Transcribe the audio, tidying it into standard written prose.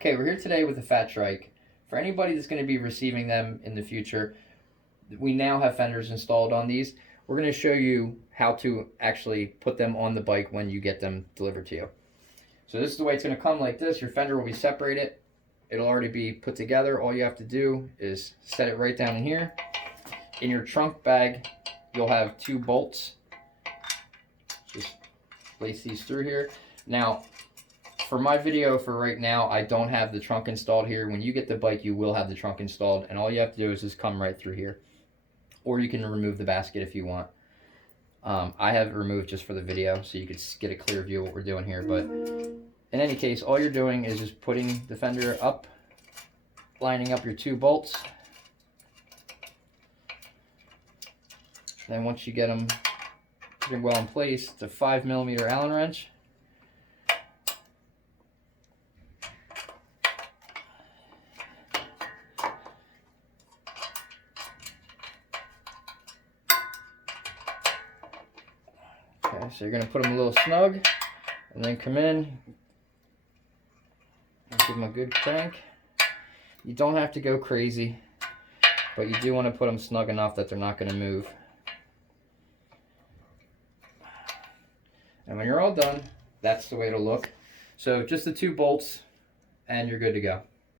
Okay, we're here today with the Fat Trike. For anybody that's going to be receiving them in the future, we now have fenders installed on these. We're going to show you how to actually put them on the bike when you get them delivered to you. So this is the way it's going to come like this. Your fender will be separated. It'll already be put together. All you have to do is set it right down in here. In your trunk bag, you'll have 2 bolts. Just place these through here. Now, for my video for right now, I don't have the trunk installed here. When you get the bike, you will have the trunk installed, and all you have to do is just come right through here. Or you can remove the basket if you want. I have it removed just for the video, so you could get a clear view of what we're doing here. But in any case, all you're doing is just putting the fender up, lining up your 2 bolts. Then once you get them pretty well in place, it's a 5mm Allen wrench. Okay, so you're going to put them a little snug, and then come in and give them a good crank. You don't have to go crazy, but you do want to put them snug enough that they're not going to move. And when you're all done, that's the way it'll look. So just the 2 bolts, and you're good to go.